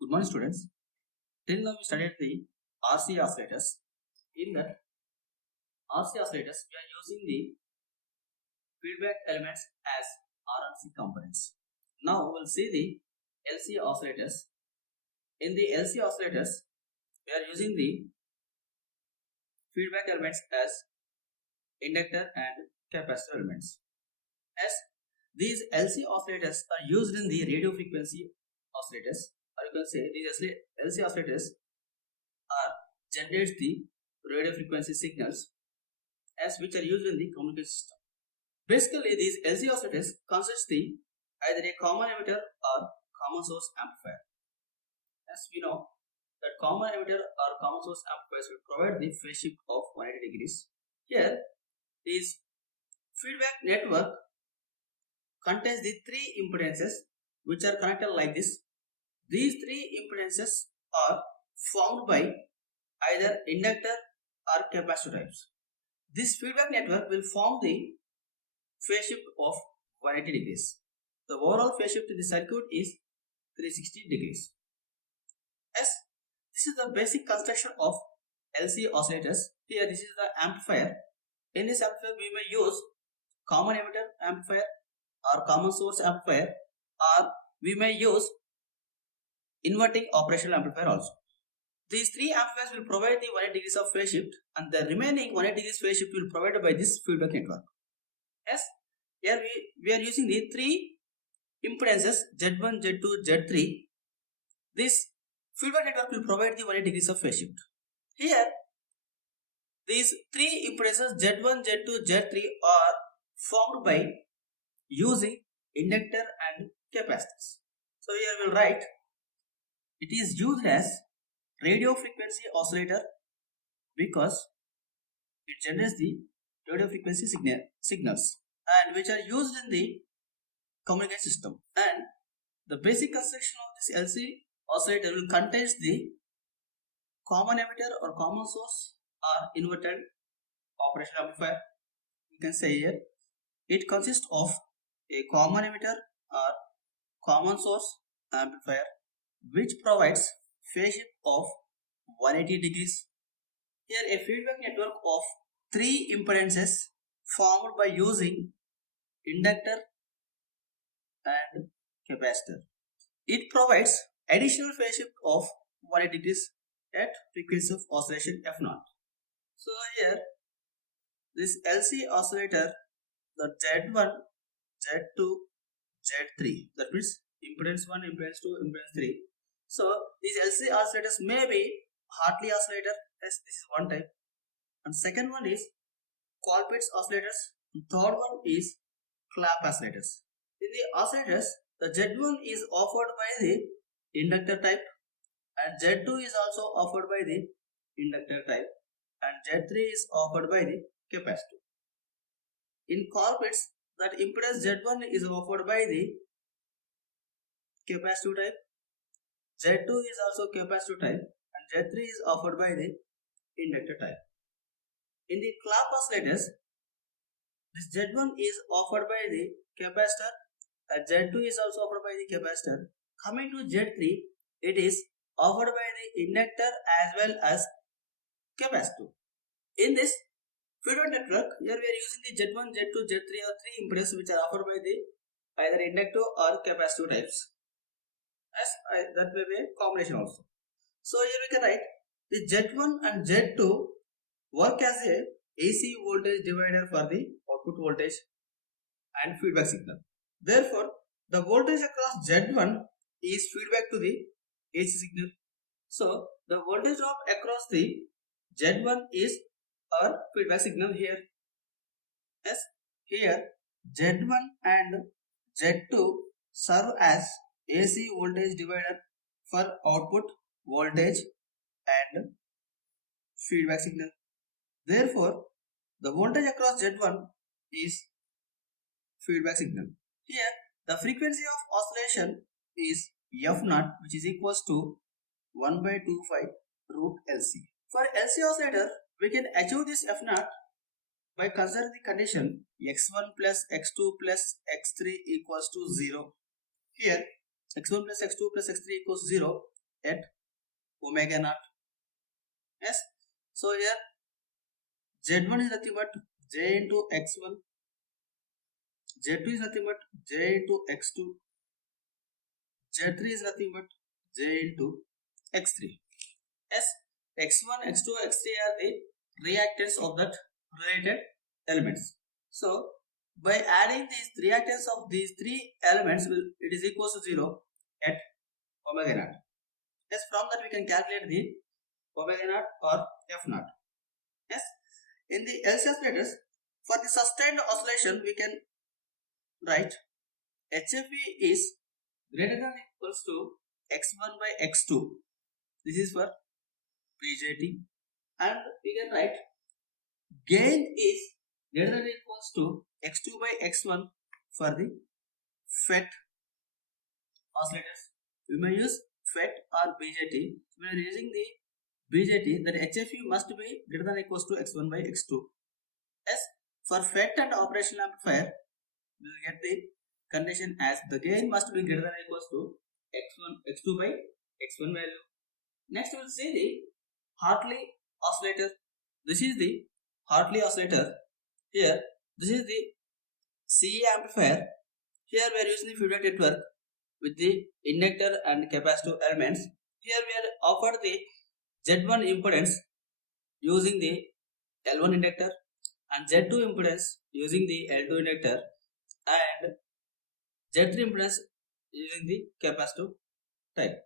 Good morning, students. Till now, we studied the RC oscillators. In that RC oscillators, we are using the feedback elements as RNC components. Now, we'll see the LC oscillators. In the LC oscillators, we are using the feedback elements as inductor and capacitor elements. As these LC oscillators are used in the radio frequency oscillators, or you can say these LC oscillators are generates the radio frequency signals as which are used in the communication system. Basically, these LC oscillators consist the either a common emitter or common source amplifier. As we know that common emitter or common source amplifiers will provide the phase shift of 180 degrees. Here, this feedback network contains the three impedances which are connected like this. These three impedances are formed by either inductor or capacitor types. This feedback network will form the phase shift of 180 degrees. The overall phase shift in the circuit is 360 degrees. As this is the basic construction of LC oscillators. Here this is the amplifier. In this amplifier we may use common emitter amplifier or common source amplifier, or we may use inverting operational amplifier also. These three amplifiers will provide the 180 degrees of phase shift, and the remaining 180 degrees phase shift will be provided by this feedback network. Yes, here we are using the three impedances Z1, Z2, Z3. This feedback network will provide the 180 degrees of phase shift. Here, these three impedances Z1, Z2, Z3 are formed by using inductor and capacitors. So here we will write it is used as radio frequency oscillator because it generates the radio frequency signals and which are used in the communication system. And the basic construction of this LC oscillator will contains the common emitter or common source or inverted operational amplifier. You can say here it consists of a common emitter or common source amplifier which provides phase shift of 180 degrees. Here a feedback network of three impedances formed by using inductor and capacitor. It provides additional phase shift of 180 degrees at frequency of oscillation F0. So here this LC oscillator, the Z1, Z2, Z3, that means impedance 1, impedance 2, impedance 3. So these LC oscillators may be Hartley oscillator, as this is one type, and second one is Colpitts oscillators, and third one is Clap oscillators. In the oscillators, the Z1 is offered by the inductor type, and Z2 is also offered by the inductor type, and Z3 is offered by the capacitor. In Colpitts, that impedance Z1 is offered by the capacitor type, Z2 is also capacitor type, and Z3 is offered by the inductor type. In the Clap oscillators, this Z1 is offered by the capacitor and Z2 is also offered by the capacitor. Coming to Z3, it is offered by the inductor as well as capacitor. In this feedback network, here we are using the Z1, Z2, Z3 or three impedances which are offered by the either inductor or capacitor types. That may be a combination also. So here we can write the Z1 and Z2 work as a AC voltage divider for the output voltage and feedback signal. Therefore, the voltage across Z1 is feedback to the AC signal. So the voltage drop across the Z1 is our feedback signal here. Yes, here Z1 and Z2 serve as AC voltage divider for output voltage and feedback signal. Therefore, the voltage across Z1 is feedback signal. Here, the frequency of oscillation is F0, which is equals to 1 by 2 root LC. For LC oscillator, we can achieve this F0 by considering the condition x1 plus x2 plus x3 equals to 0. Here, x1 plus x2 plus x3 equals 0. at omega naught. Yes. So here Z1 is nothing but J into X1, Z2 is nothing but J into X2, Z3 is nothing but J into X3. Yes, X1, X2, X3 are the reactants of that related elements. So by adding these reactants of these three elements, it is equal to 0 at omega naught. Yes, from that we can calculate the omega naught or F naught. Yes, in the LC oscillators, for the sustained oscillation, we can write HFE is greater than or equals to X1 by X2. This is for BJT, and we can write gain is greater than or equals to X2 by X1 for the FET oscillators. We may use FET or BJT. We are using the BJT, that HFE must be greater than or equals to X1 by X2. Yes, for FET and operational amplifier, we will get the condition as the gain must be greater than or equals to X2 by X1 value. Next we will see the Hartley oscillator. This is the Hartley oscillator. Here, this is the CE amplifier. Here we are using the feedback network with the inductor and capacitive elements. Here we are offered the Z1 impedance using the L1 inductor and Z2 impedance using the L2 inductor and Z3 impedance using the capacitive type.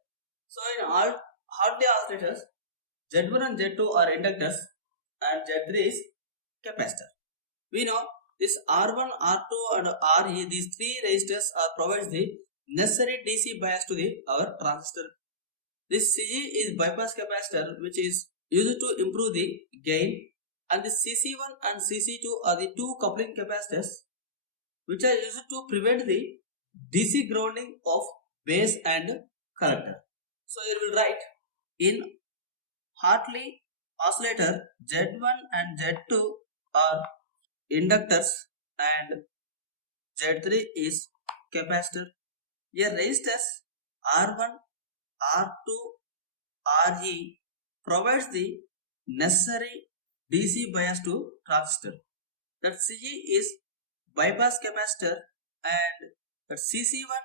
So in all Hartley oscillators, Z1 and Z2 are inductors and Z3 is capacitor. We know this R1, R2 and RE, these three resistors provides the necessary DC bias to our transistor. This CE is bypass capacitor which is used to improve the gain, and the CC1 and CC2 are the two coupling capacitors which are used to prevent the DC grounding of base and collector. So you will write in Hartley oscillator Z1 and Z2 are inductors and Z3 is capacitor. Here resistors R1, R2, RE provides the necessary DC bias to transistor. That CE is bypass capacitor and that CC1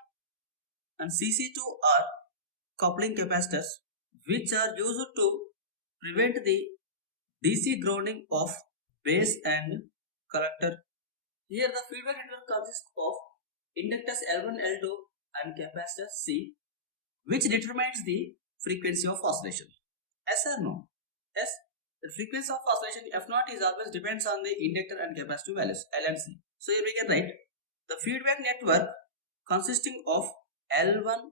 and CC2 are coupling capacitors which are used to prevent the DC grounding of base and collector. Here the feedback network consists of inductors L1, L2 and capacitor C, which determines the frequency of oscillation. Yes or no? Yes. The frequency of oscillation F0 is always depends on the inductor and capacitive values L and C. So here we can write the feedback network consisting of L1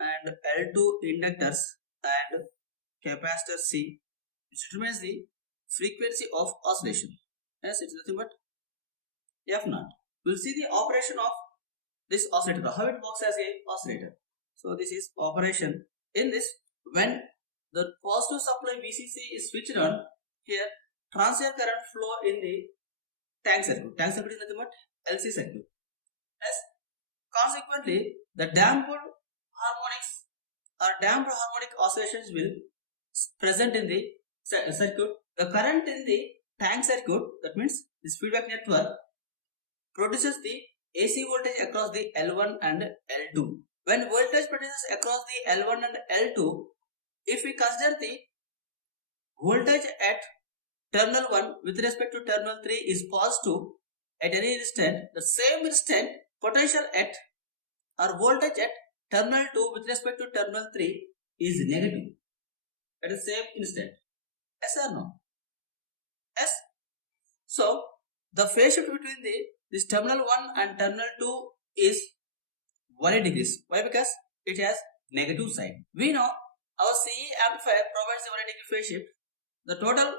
and L2 inductors and capacitor C, which determines the frequency of oscillation. Yes, it's nothing but F0. We'll see the operation of this oscillator, how it works as a oscillator. So this is operation. In this, when the positive supply VCC is switched on, here transient current flow in the tank circuit. Tank circuit is nothing but LC circuit. Yes. Consequently, the damped harmonics or damped harmonic oscillations will present in the circuit. The current in the tank circuit, that means this feedback network, produces the AC voltage across the L1 and L2. When voltage produces across the L1 and L2, if we consider the voltage at terminal 1 with respect to terminal 3 is positive at any instant, the same instant potential at or voltage at terminal 2 with respect to terminal 3 is negative at the same instant. Yes or no? Yes. So the phase shift between this terminal 1 and terminal 2 is 180 degrees. Why? Because it has negative sign. We know our CE amplifier provides a 180 degree phase shift. The total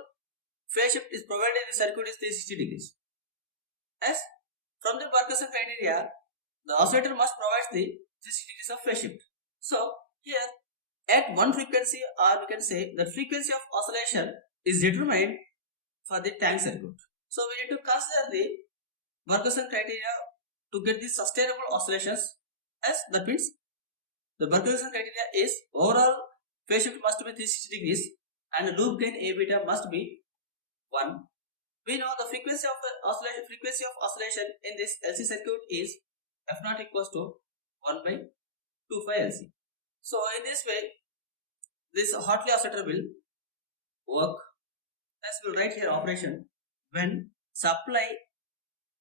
phase shift is provided in the circuit is 360 degrees. As from the Parkinson criteria, the oscillator must provide the 360 degrees of phase shift. So here at one frequency, or we can say the frequency of oscillation is determined for the tank circuit. So we need to consider the Parkinson criteria to get the sustainable oscillations. As that means the Parkinson criteria is overall phase shift must be 360 degrees, and loop gain A beta must be 1. We know the frequency of oscillation in this LC circuit is F naught equals to 1 by 2 pi LC. So in this way, this Hartley oscillator will work. As we'll write here operation when supply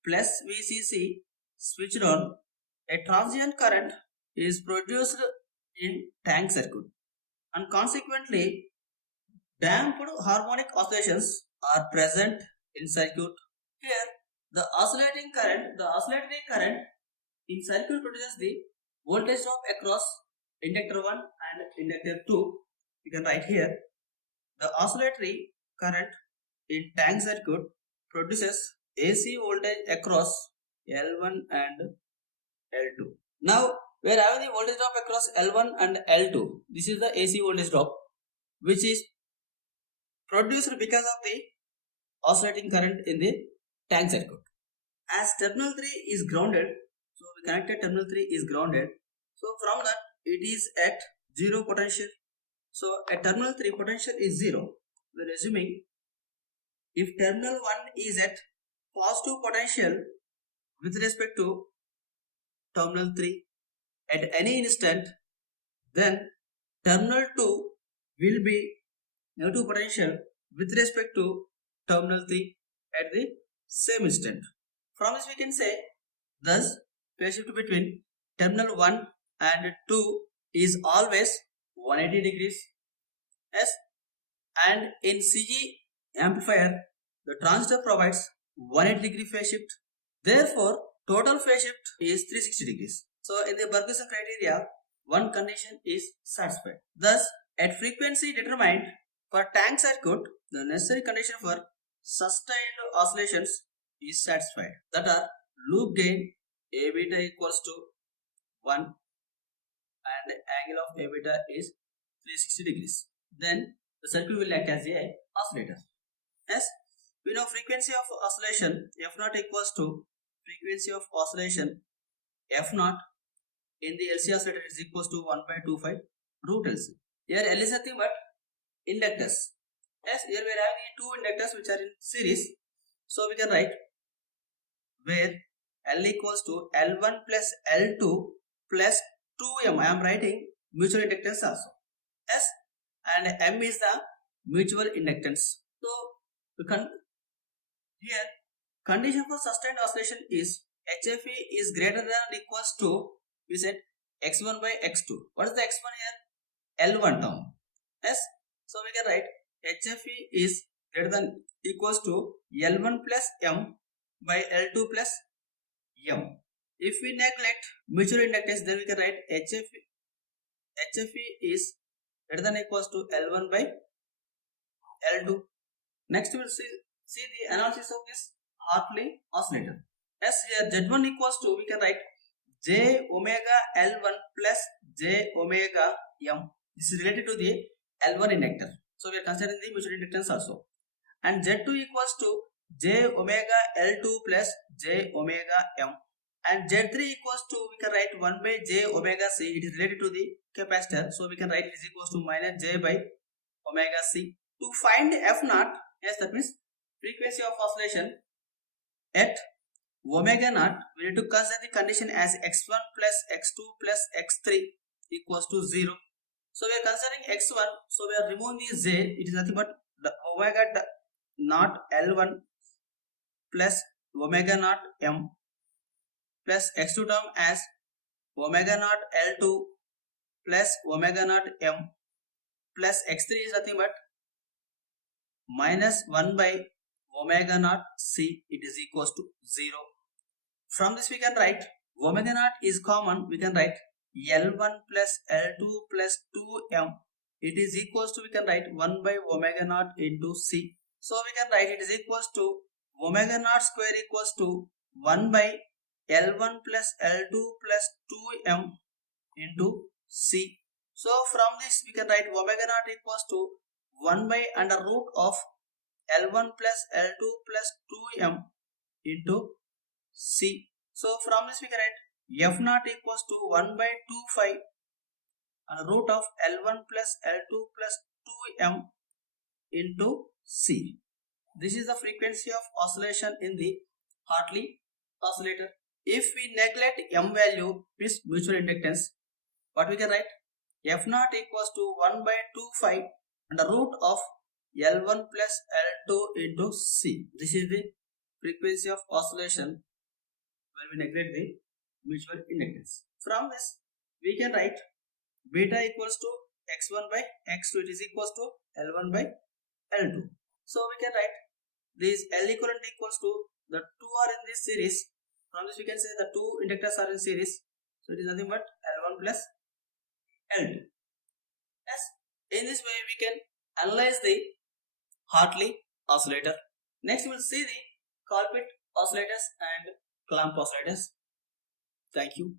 plus VCC switched on, a transient current is produced in tank circuit, and consequently damped harmonic oscillations are present in circuit. Here the oscillating current in circuit produces the voltage drop across inductor 1 and inductor 2. You can write here the oscillatory current in tank circuit produces AC voltage across L1 and L2. Now we are having the voltage drop across L1 and L2. This is the AC voltage drop which is produced because of the oscillating current in the tank circuit. As terminal 3 is grounded, so we connected terminal 3 is grounded. So from that it is at 0 potential. So at terminal 3 potential is 0. We are assuming if terminal 1 is at positive potential with respect to terminal 3 at any instant, then terminal 2 will be negative potential with respect to terminal 3 at the same instant. From this we can say, thus phase shift between terminal 1 and 2 is always 180 degrees. Yes, and in CE amplifier, the transistor provides 180 degree phase shift. Therefore, total phase shift is 360 degrees. So, in the Bergson criteria, one condition is satisfied. Thus, at frequency determined for tank circuit, the necessary condition for sustained oscillations is satisfied. That are loop gain A beta equals to 1 and the angle of A beta is 360 degrees. Then the circuit will act as a oscillator. Yes, we know frequency of oscillation F naught equals to frequency of oscillation F naught in the LC oscillator is equals to 1 by 2 pi root LC. Here L is nothing but inductors. Yes, here we are having two inductors which are in series. So we can write where L equals to L1 plus L2 plus 2M. I am writing mutual inductance also. Yes, and M is the mutual inductance. So we can here condition for sustained oscillation is HFE is greater than or equals to, we said x1 by x2. What is the x1 here? L1 term. Yes, so we can write HFE is greater than equals to L1 plus M by L2 plus M. If we neglect mutual inductance, then we can write HFE is greater than equals to L1 by L2. Next we will see the analysis of this Hartley oscillator. As here Z1 equals to, we can write J omega L1 plus J omega M. This is related to the L1 inductor. So we are considering the mutual inductance also. And Z2 equals to J omega L2 plus J omega M. And Z3 equals to, we can write 1 by J omega C. It is related to the capacitor. So we can write it is equals to minus J by omega C. To find F naught, yes, that means frequency of oscillation at omega naught, we need to consider the condition as x1 plus x2 plus x3 equals to 0. So we are considering x1, so we are removing the z. It is nothing but the omega naught L1 plus omega naught M plus x2 term as omega naught L2 plus omega naught M plus x3 is nothing but minus 1 by omega naught C. It is equals to 0. From this we can write omega naught is common. We can write L1 plus L2 plus 2M. It is equals to, we can write 1 by omega naught into C. So we can write it is equals to omega naught square equals to 1 by L1 plus L2 plus 2M into C. So from this we can write omega naught equals to 1 by under root of L1 plus L2 plus 2M into C. So from this we can write F naught equals to 1 by 2 phi and root of L1 plus L2 plus 2m into C. This is the frequency of oscillation in the Hartley oscillator. If we neglect m value, means mutual inductance, what we can write? F naught equals to 1 by 2 phi and the root of L1 plus L2 into C. This is the frequency of oscillation when we neglect the mutual inductance. From this, we can write beta equals to x1 by x2. It is equals to L1 by L2. So we can write this L equivalent equals to the two are in this series. From this we can say the two inductors are in series. So it is nothing but L1 plus L2. Yes. In this way we can analyze the Hartley oscillator. Next we will see the Colpit oscillators and clamp oscillators. Thank you.